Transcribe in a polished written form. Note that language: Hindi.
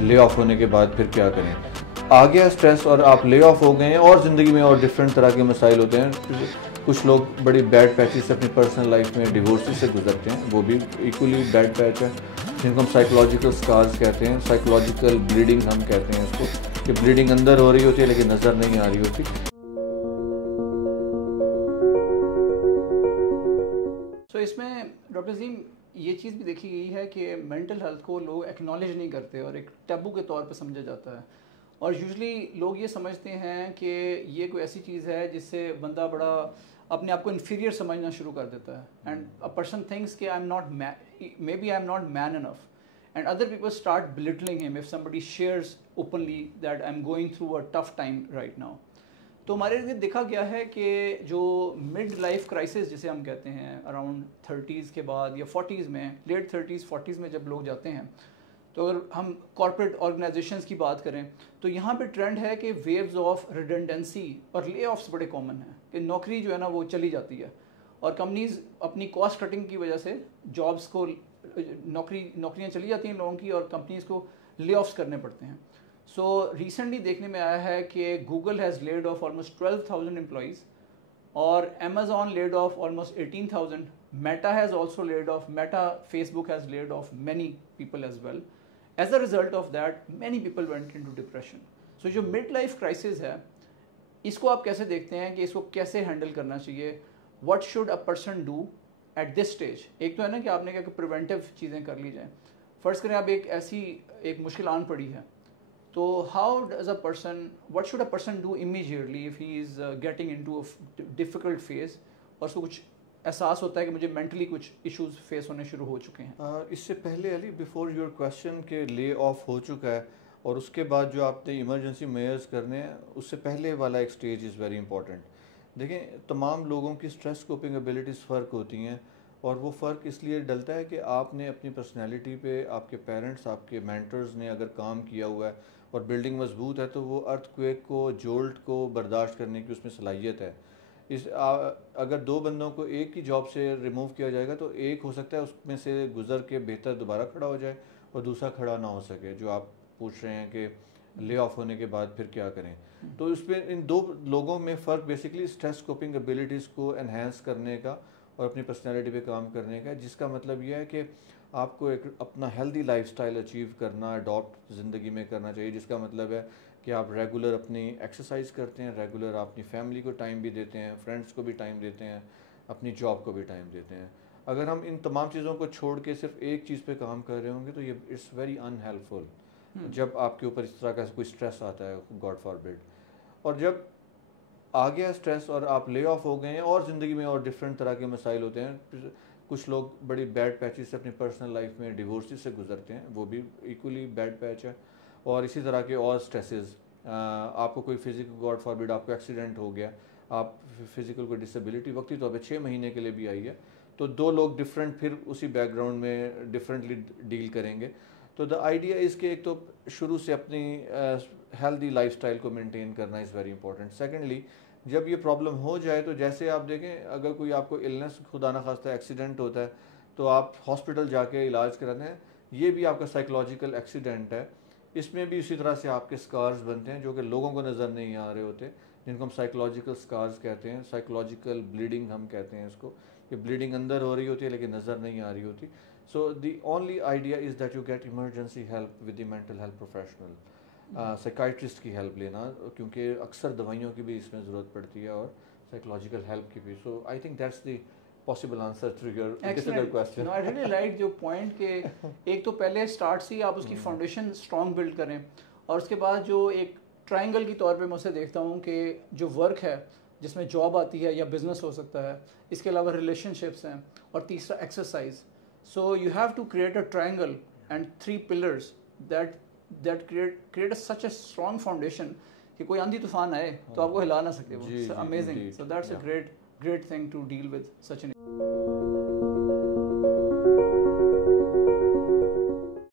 ले ऑफ होने के बाद फिर क्या करें। आ गया स्ट्रेस और आप ले ऑफ हो गए हैं और ज़िंदगी में और डिफरेंट तरह के मसाइल होते हैं। कुछ लोग बड़ी बैड पैचेस से अपनी पर्सनल लाइफ में डिवोर्स से गुजरते हैं, वो भी इक्वली बैड पैच है, जिनको हम साइकोलॉजिकल स्कार्स कहते हैं, साइकोलॉजिकल ब्लीडिंग हम कहते हैं इसको, कि ब्लीडिंग अंदर हो रही होती है लेकिन नज़र नहीं आ रही होती। तो इसमें डॉक्टर अज़ीम ये चीज़ भी देखी गई है कि मेंटल हेल्थ को लोग एक्नॉलेज नहीं करते और एक टैबू के तौर पे समझा जाता है, और यूजुअली लोग ये समझते हैं कि ये कोई ऐसी चीज़ है जिससे बंदा बड़ा अपने आप को इन्फीरियर समझना शुरू कर देता है, एंड अ पर्सन थिंक्स कि I am not maybe I am not man enough, and other people start belittling him if somebody shares openly that I am going through a tough time right now. तो हमारे लिए देखा गया है कि जो मिड लाइफ क्राइसिस जिसे हम कहते हैं अराउंड 30s के बाद या 40s में, लेट 30s 40s में जब लोग जाते हैं, तो अगर हम कॉर्पोरेट ऑर्गेनाइजेशंस की बात करें तो यहाँ पे ट्रेंड है कि वेव्स ऑफ रिडेंडेंसी और ले ऑफ्स बड़े कॉमन हैं, कि नौकरी जो है ना वो चली जाती है और कंपनीज अपनी कॉस्ट कटिंग की वजह से जॉब्स को नौकरियाँ चली जाती हैं लोगों की और कंपनीज को ले ऑफ्स करने पड़ते हैं। सो रिसेंटली देखने में आया है कि Google has laid off almost 12,000 employees और Amazon laid off almost 18,000, Meta has also laid off, Meta Facebook has laid off many people as well. As a result of that many people went into depression. So जो मिड लाइफ क्राइसिस है इसको आप कैसे देखते हैं कि इसको कैसे हैंडल करना चाहिए? What should a person do at this stage? एक तो है ना कि आपने क्या कि प्रिवेंटिव चीज़ें कर ली जाएँ। फ़र्ज़ करें आप एक मुश्किल आन पड़ी है, तो how does a person, what should a person do immediately if he is getting into a difficult phase और उसको कुछ एहसास होता है कि मुझे मेंटली कुछ इश्यूज फेस होने शुरू हो चुके हैं? इससे पहले अली, बिफोर योर क्वेश्चन के ले ऑफ हो चुका है और उसके बाद जो आपने इमरजेंसी मेयर्स करने हैं, उससे पहले वाला एक स्टेज इज़ वेरी इंपॉर्टेंट। देखें, तमाम लोगों की स्ट्रेस कोपिंग एबिलिटीज़ फ़र्क होती हैं और वो फ़र्क इसलिए डलता है कि आपने अपनी पर्सनैलिटी पे, आपके पेरेंट्स, आपके मेंटर्स ने अगर काम किया हुआ है और बिल्डिंग मजबूत है तो वो अर्थक्वेक को, जोल्ट को बर्दाश्त करने की उसमें सलाहियत है। अगर दो बंदों को एक ही जॉब से रिमूव किया जाएगा तो एक हो सकता है उसमें से गुजर के बेहतर दोबारा खड़ा हो जाए और दूसरा खड़ा ना हो सके। जो आप पूछ रहे हैं कि ले ऑफ होने के बाद फिर क्या करें, तो इस पर इन दो लोगों में फ़र्क बेसिकली स्ट्रेस कोपिंग एबिलिटीज़ को एनहेंस करने का और अपनी पर्सनैलिटी पे काम करने का, जिसका मतलब यह है कि आपको एक अपना हेल्दी लाइफस्टाइल अचीव करना, अडॉप्ट ज़िंदगी में करना चाहिए, जिसका मतलब है कि आप रेगुलर अपनी एक्सरसाइज करते हैं, रेगुलर अपनी फैमिली को टाइम भी देते हैं, फ्रेंड्स को भी टाइम देते हैं, अपनी जॉब को भी टाइम देते हैं। अगर हम इन तमाम चीज़ों को छोड़ के सिर्फ एक चीज़ पे काम कर रहे होंगे तो ये इट्स वेरी अनहेल्पफुल। जब आपके ऊपर इस तरह का कोई स्ट्रेस आता है, गॉड फॉरबिड, और जब आ गया स्ट्रेस और आप ले ऑफ हो गए हैं और ज़िंदगी में और डिफरेंट तरह के मसाइल होते हैं, कुछ लोग बड़ी बैड पैचेस से अपनी पर्सनल लाइफ में डिवोर्स से गुजरते हैं, वो भी इक्वली बैड पैच है, और इसी तरह के और स्ट्रेसेस। आपको कोई फिजिकल, गॉड फॉरबिड, आपको एक्सीडेंट हो गया, आप फिजिकल कोई डिसेबिलिटी वक्ती तौर पे 6 महीने के लिए भी आई है, तो दो लोग डिफरेंट फिर उसी बैकग्राउंड में डिफरेंटली डील करेंगे। तो द आइडिया इज़ कि एक तो शुरू से अपनी हेल्दी लाइफस्टाइल को मेंटेन करना इज़ वेरी इंपॉर्टेंट। सेकेंडली, जब ये प्रॉब्लम हो जाए तो जैसे आप देखें, अगर कोई आपको इलनेस, खुदा ना खास्ता एक्सीडेंट होता है तो आप हॉस्पिटल जाके इलाज कराते हैं, ये भी आपका साइकोलॉजिकल एक्सीडेंट है। इसमें भी इसी तरह से आपके स्कार्स बनते हैं जो कि लोगों को नज़र नहीं आ रहे होते, जिनको हम साइकोलॉजिकल स्कार्स कहते हैं, साइकोलॉजिकल ब्लीडिंग हम कहते हैं इसको। ये ब्लीडिंग अंदर हो रही होती है लेकिन नज़र नहीं आ रही होती। So the only idea is that you get emergency help with the mental health professional, psychiatrist की हेल्प लेना, क्योंकि अक्सर दवाइयों की भी इसमें ज़रूरत पड़ती है और साइकोलॉजिकल हेल्प की भी। So I think that's the possible answer to your difficult question. No, I really like जो पॉइंट के एक तो पहले स्टार्ट से ही आप उसकी फाउंडेशन स्ट्रॉन्ग बिल्ड करें, और उसके बाद जो एक ट्रायंगल की तौर पे मैं उसे देखता हूँ कि जो वर्क है जिसमें जॉब आती है या बिजनेस हो सकता है, इसके अलावा रिलेशनशिप्स हैं, और तीसरा exercise. So you have to create a triangle and 3 pillars that create such a strong foundation कि कोई आंधी तूफान आए तो आपको हिला ना सके वो। Amazing. So that's a great thing to deal with such N